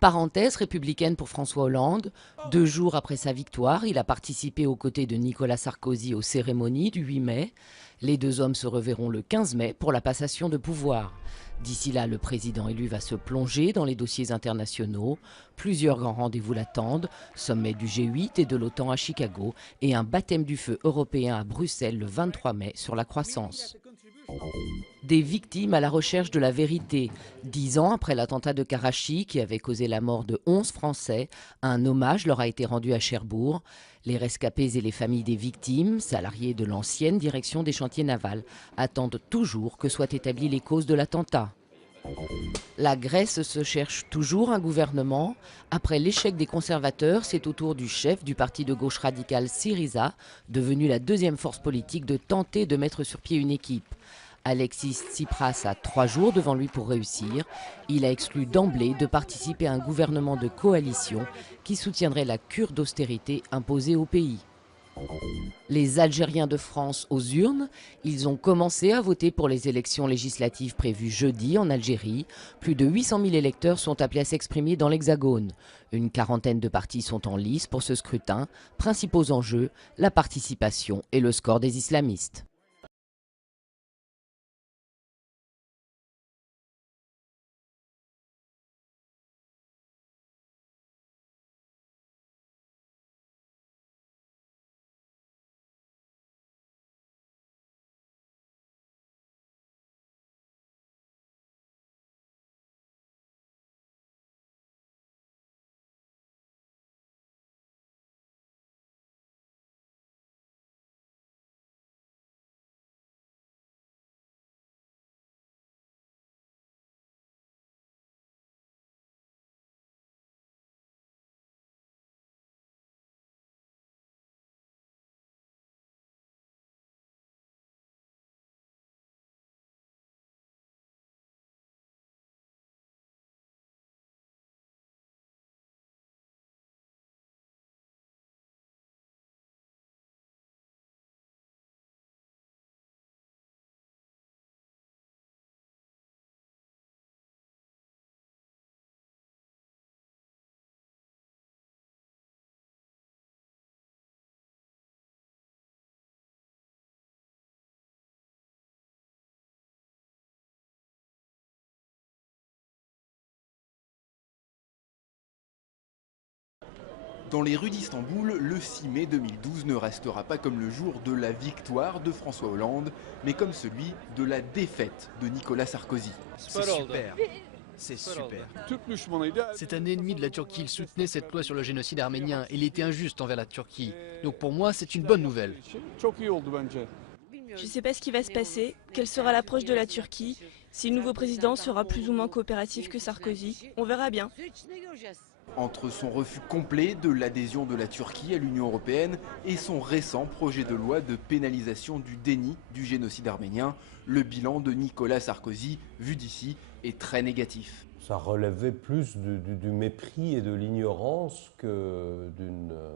Parenthèse républicaine pour François Hollande. 2 jours après sa victoire, il a participé aux côtés de Nicolas Sarkozy aux cérémonies du 8 mai. Les deux hommes se reverront le 15 mai pour la passation de pouvoir. D'ici là, le président élu va se plonger dans les dossiers internationaux. Plusieurs grands rendez-vous l'attendent, sommet du G8 et de l'OTAN à Chicago et un baptême du feu européen à Bruxelles le 23 mai sur la croissance. Des victimes à la recherche de la vérité. 10 ans après l'attentat de Karachi qui avait causé la mort de 11 Français, un hommage leur a été rendu à Cherbourg. Les rescapés et les familles des victimes, salariés de l'ancienne direction des chantiers navals, attendent toujours que soient établies les causes de l'attentat. La Grèce se cherche toujours un gouvernement. Après l'échec des conservateurs, c'est au tour du chef du parti de gauche radical Syriza, devenu la deuxième force politique, de tenter de mettre sur pied une équipe. Alexis Tsipras a 3 jours devant lui pour réussir. Il a exclu d'emblée de participer à un gouvernement de coalition qui soutiendrait la cure d'austérité imposée au pays. Les Algériens de France aux urnes, ils ont commencé à voter pour les élections législatives prévues jeudi en Algérie. Plus de 800 000 électeurs sont appelés à s'exprimer dans l'Hexagone. Une quarantaine de partis sont en lice pour ce scrutin. Principaux enjeux, la participation et le score des islamistes. Dans les rues d'Istanbul, le 6 mai 2012 ne restera pas comme le jour de la victoire de François Hollande, mais comme celui de la défaite de Nicolas Sarkozy. C'est super. C'est super. C'est un ennemi de la Turquie. Il soutenait cette loi sur le génocide arménien. Il était injuste envers la Turquie. Donc pour moi, c'est une bonne nouvelle. Je ne sais pas ce qui va se passer, quelle sera l'approche de la Turquie, si le nouveau président sera plus ou moins coopératif que Sarkozy. On verra bien. Entre son refus complet de l'adhésion de la Turquie à l'Union européenne et son récent projet de loi de pénalisation du déni du génocide arménien, le bilan de Nicolas Sarkozy, vu d'ici, est très négatif. Ça relevait plus du mépris et de l'ignorance que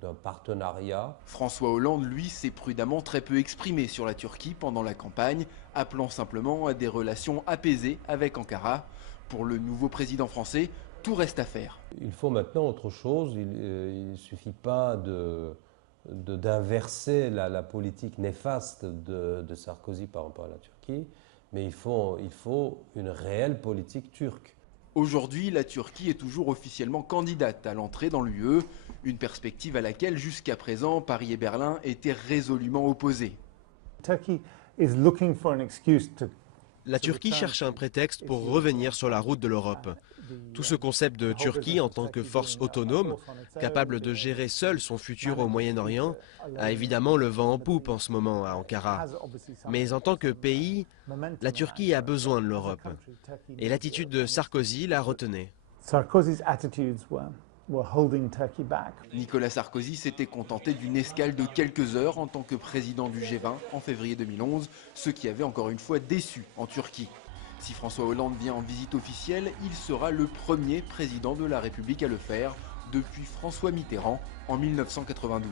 d'un partenariat. François Hollande, lui, s'est prudemment très peu exprimé sur la Turquie pendant la campagne, appelant simplement à des relations apaisées avec Ankara. Pour le nouveau président français, tout reste à faire. Il faut maintenant autre chose. Il ne suffit pas d'inverser la politique néfaste de Sarkozy par rapport à la Turquie, mais il faut une réelle politique turque. Aujourd'hui, la Turquie est toujours officiellement candidate à l'entrée dans l'UE, une perspective à laquelle jusqu'à présent Paris et Berlin étaient résolument opposés. La Turquie cherche un prétexte pour revenir sur la route de l'Europe. Tout ce concept de Turquie en tant que force autonome, capable de gérer seule son futur au Moyen-Orient, a évidemment le vent en poupe en ce moment à Ankara. Mais en tant que pays, la Turquie a besoin de l'Europe. Et l'attitude de Sarkozy la retenait. Nicolas Sarkozy s'était contenté d'une escale de quelques heures en tant que président du G20 en février 2011, ce qui avait encore une fois déçu en Turquie. Si François Hollande vient en visite officielle, il sera le premier président de la République à le faire depuis François Mitterrand en 1992.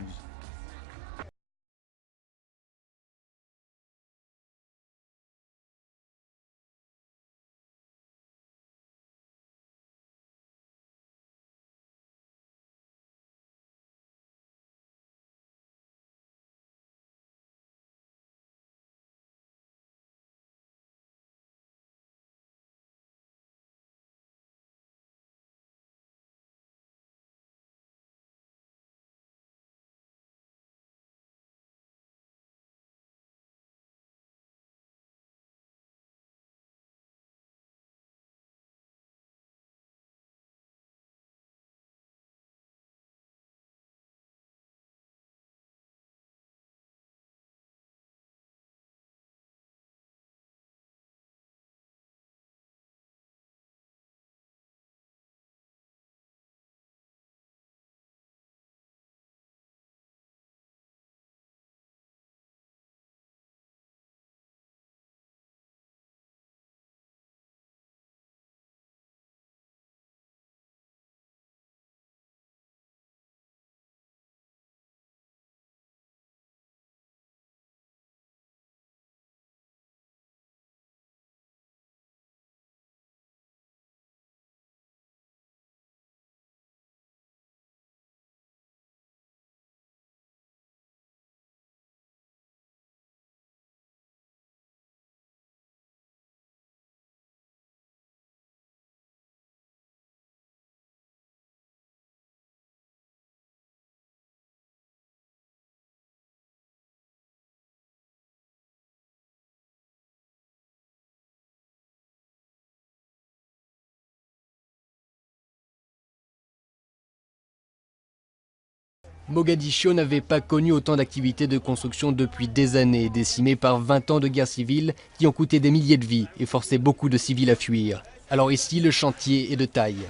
Mogadiscio n'avait pas connu autant d'activités de construction depuis des années, décimées par 20 ans de guerre civile qui ont coûté des milliers de vies et forcé beaucoup de civils à fuir. Alors ici, le chantier est de taille.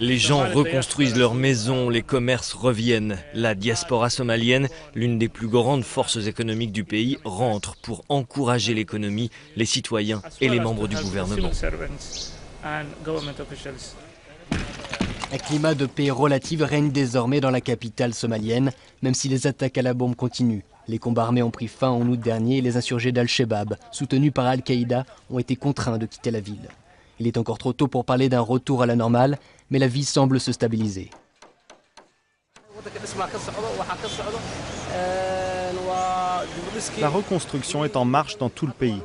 Les gens reconstruisent leurs maisons, les commerces reviennent. La diaspora somalienne, l'une des plus grandes forces économiques du pays, rentre pour encourager l'économie, les citoyens et les membres du gouvernement. Un climat de paix relative règne désormais dans la capitale somalienne, même si les attaques à la bombe continuent. Les combats armés ont pris fin en août dernier et les insurgés d'Al-Shabaab, soutenus par Al-Qaïda, ont été contraints de quitter la ville. Il est encore trop tôt pour parler d'un retour à la normale, mais la vie semble se stabiliser. La reconstruction est en marche dans tout le pays.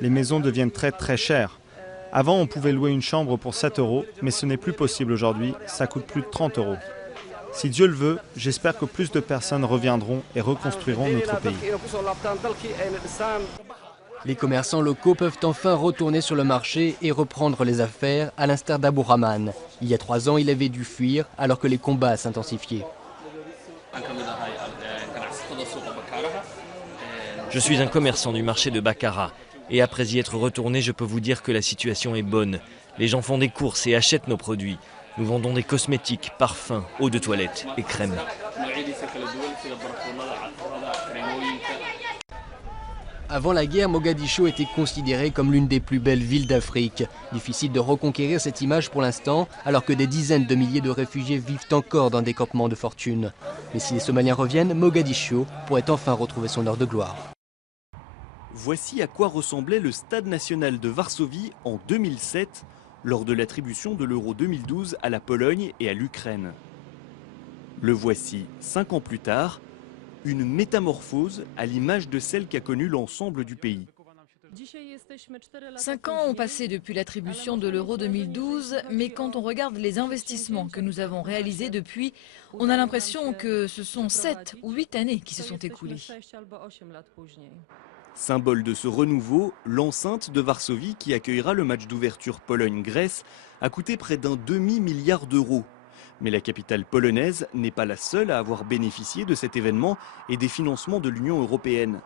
Les maisons deviennent très chères. Avant, on pouvait louer une chambre pour 7 €, mais ce n'est plus possible aujourd'hui, ça coûte plus de 30 €. Si Dieu le veut, j'espère que plus de personnes reviendront et reconstruiront notre pays. Les commerçants locaux peuvent enfin retourner sur le marché et reprendre les affaires, à l'instar d'Abou Rahman. Il y a 3 ans, il avait dû fuir alors que les combats s'intensifiaient. Je suis un commerçant du marché de Bakara. Et après y être retourné, je peux vous dire que la situation est bonne. Les gens font des courses et achètent nos produits. Nous vendons des cosmétiques, parfums, eau de toilette et crème. Avant la guerre, Mogadiscio était considérée comme l'une des plus belles villes d'Afrique. Difficile de reconquérir cette image pour l'instant, alors que des dizaines de milliers de réfugiés vivent encore dans des campements de fortune. Mais si les Somaliens reviennent, Mogadiscio pourrait enfin retrouver son heure de gloire. Voici à quoi ressemblait le Stade national de Varsovie en 2007, lors de l'attribution de l'Euro 2012 à la Pologne et à l'Ukraine. Le voici 5 ans plus tard, une métamorphose à l'image de celle qu'a connue l'ensemble du pays. 5 ans ont passé depuis l'attribution de l'Euro 2012, mais quand on regarde les investissements que nous avons réalisés depuis, on a l'impression que ce sont 7 ou 8 années qui se sont écoulées. Symbole de ce renouveau, l'enceinte de Varsovie qui accueillera le match d'ouverture Pologne-Grèce a coûté près d'1 demi-milliard d'euros. Mais la capitale polonaise n'est pas la seule à avoir bénéficié de cet événement et des financements de l'Union européenne.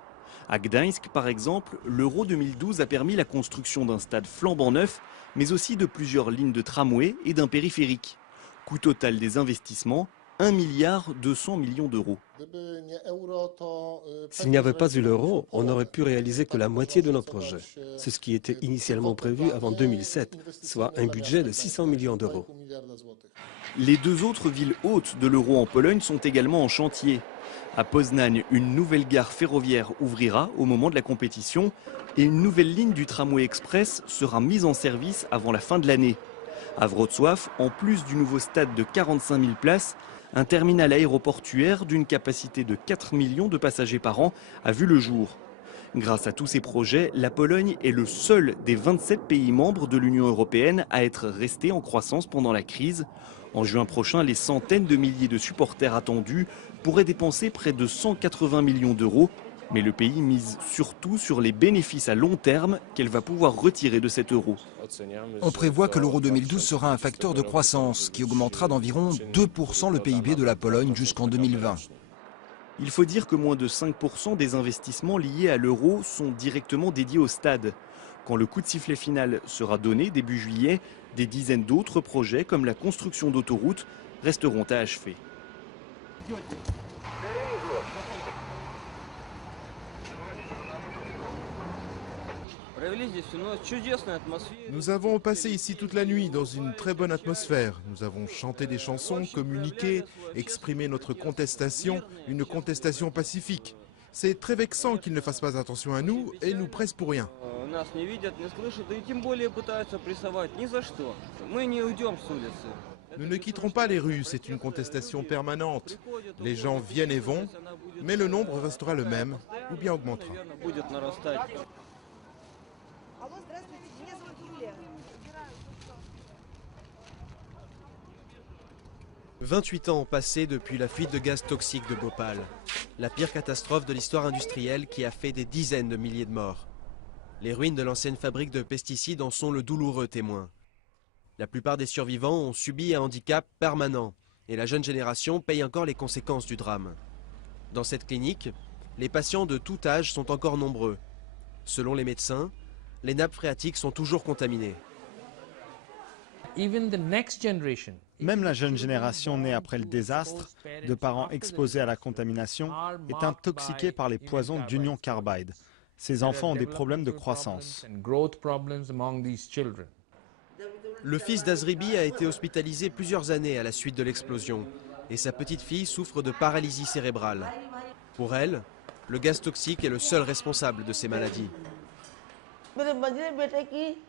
À Gdańsk, par exemple, l'Euro 2012 a permis la construction d'un stade flambant neuf, mais aussi de plusieurs lignes de tramway et d'un périphérique. Coût total des investissements, 1,2 milliard d'euros. S'il n'y avait pas eu l'euro, on n'aurait pu réaliser que la moitié de nos projets. C'est ce qui était initialement prévu avant 2007, soit un budget de 600 millions d'euros. Les 2 autres villes hôtes de l'euro en Pologne sont également en chantier. À Poznań, une nouvelle gare ferroviaire ouvrira au moment de la compétition et une nouvelle ligne du tramway express sera mise en service avant la fin de l'année. À Wrocław, en plus du nouveau stade de 45 000 places, un terminal aéroportuaire d'une capacité de 4 millions de passagers par an a vu le jour. Grâce à tous ces projets, la Pologne est le seul des 27 pays membres de l'Union européenne à être resté en croissance pendant la crise. En juin prochain, les centaines de milliers de supporters attendus pourraient dépenser près de 180 millions d'euros. Mais le pays mise surtout sur les bénéfices à long terme qu'elle va pouvoir retirer de cet euro. On prévoit que l'euro 2012 sera un facteur de croissance qui augmentera d'environ 2% le PIB de la Pologne jusqu'en 2020. Il faut dire que moins de 5% des investissements liés à l'euro sont directement dédiés au stade. Quand le coup de sifflet final sera donné début juillet, des dizaines d'autres projets comme la construction d'autoroutes resteront à achever. Nous avons passé ici toute la nuit dans une très bonne atmosphère. Nous avons chanté des chansons, communiqué, exprimé notre contestation, une contestation pacifique. C'est très vexant qu'ils ne fassent pas attention à nous et nous pressent pour rien. Nous ne quitterons pas les rues, c'est une contestation permanente. Les gens viennent et vont, mais le nombre restera le même ou bien augmentera. 28 ans ont passé depuis la fuite de gaz toxique de Bhopal, la pire catastrophe de l'histoire industrielle qui a fait des dizaines de milliers de morts. Les ruines de l'ancienne fabrique de pesticides en sont le douloureux témoin. La plupart des survivants ont subi un handicap permanent et la jeune génération paye encore les conséquences du drame. Dans cette clinique, les patients de tout âge sont encore nombreux. Selon les médecins, les nappes phréatiques sont toujours contaminées. Même la jeune génération née après le désastre, de parents exposés à la contamination, est intoxiquée par les poisons d'union carbide. Ces enfants ont des problèmes de croissance. Le fils d'Azribi a été hospitalisé plusieurs années à la suite de l'explosion et sa petite fille souffre de paralysie cérébrale. Pour elle, le gaz toxique est le seul responsable de ces maladies.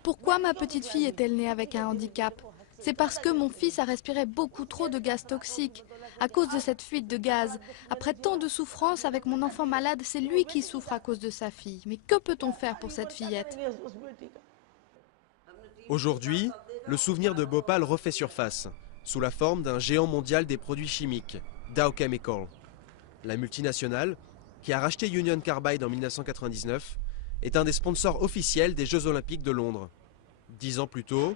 Pourquoi ma petite fille est-elle née avec un handicap? C'est parce que mon fils a respiré beaucoup trop de gaz toxique. À cause de cette fuite de gaz, après tant de souffrance avec mon enfant malade, c'est lui qui souffre à cause de sa fille. Mais que peut-on faire pour cette fillette? Aujourd'hui, le souvenir de Bhopal refait surface, sous la forme d'un géant mondial des produits chimiques, Dow Chemical. La multinationale, qui a racheté Union Carbide en 1999, est un des sponsors officiels des Jeux Olympiques de Londres. 10 ans plus tôt,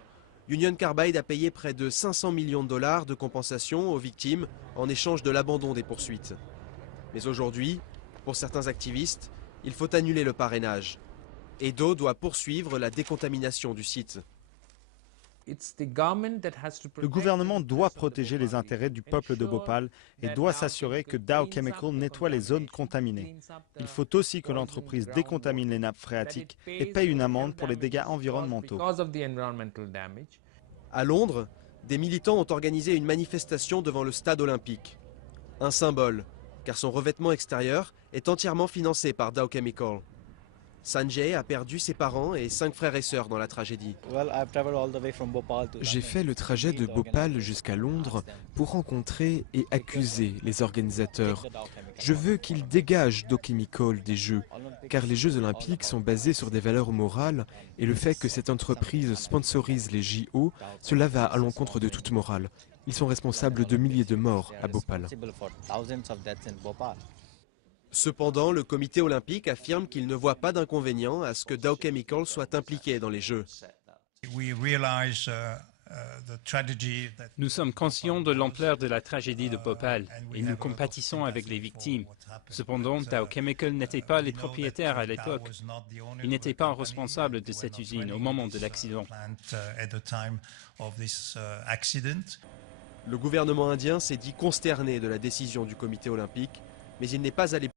Union Carbide a payé près de 500 millions de dollars de compensation aux victimes en échange de l'abandon des poursuites. Mais aujourd'hui, pour certains activistes, il faut annuler le parrainage. Edo doit poursuivre la décontamination du site. Le gouvernement doit protéger les intérêts du peuple de Bhopal et doit s'assurer que Dow Chemical nettoie les zones contaminées. Il faut aussi que l'entreprise décontamine les nappes phréatiques et paye une amende pour les dégâts environnementaux. À Londres, des militants ont organisé une manifestation devant le stade olympique. Un symbole, car son revêtement extérieur est entièrement financé par Dow Chemical. Sanjay a perdu ses parents et 5 frères et sœurs dans la tragédie. J'ai fait le trajet de Bhopal jusqu'à Londres pour rencontrer et accuser les organisateurs. Je veux qu'ils dégagent Dow Chemical des Jeux, car les Jeux Olympiques sont basés sur des valeurs morales et le fait que cette entreprise sponsorise les JO, cela va à l'encontre de toute morale. Ils sont responsables de milliers de morts à Bhopal. Cependant, le comité olympique affirme qu'il ne voit pas d'inconvénient à ce que Dow Chemical soit impliqué dans les Jeux. Nous sommes conscients de l'ampleur de la tragédie de Bhopal et nous compatissons avec les victimes. Cependant, Dow Chemical n'était pas les propriétaires à l'époque. Ils n'étaient pas responsables de cette usine au moment de l'accident. Le gouvernement indien s'est dit consterné de la décision du comité olympique, mais il n'est pas allé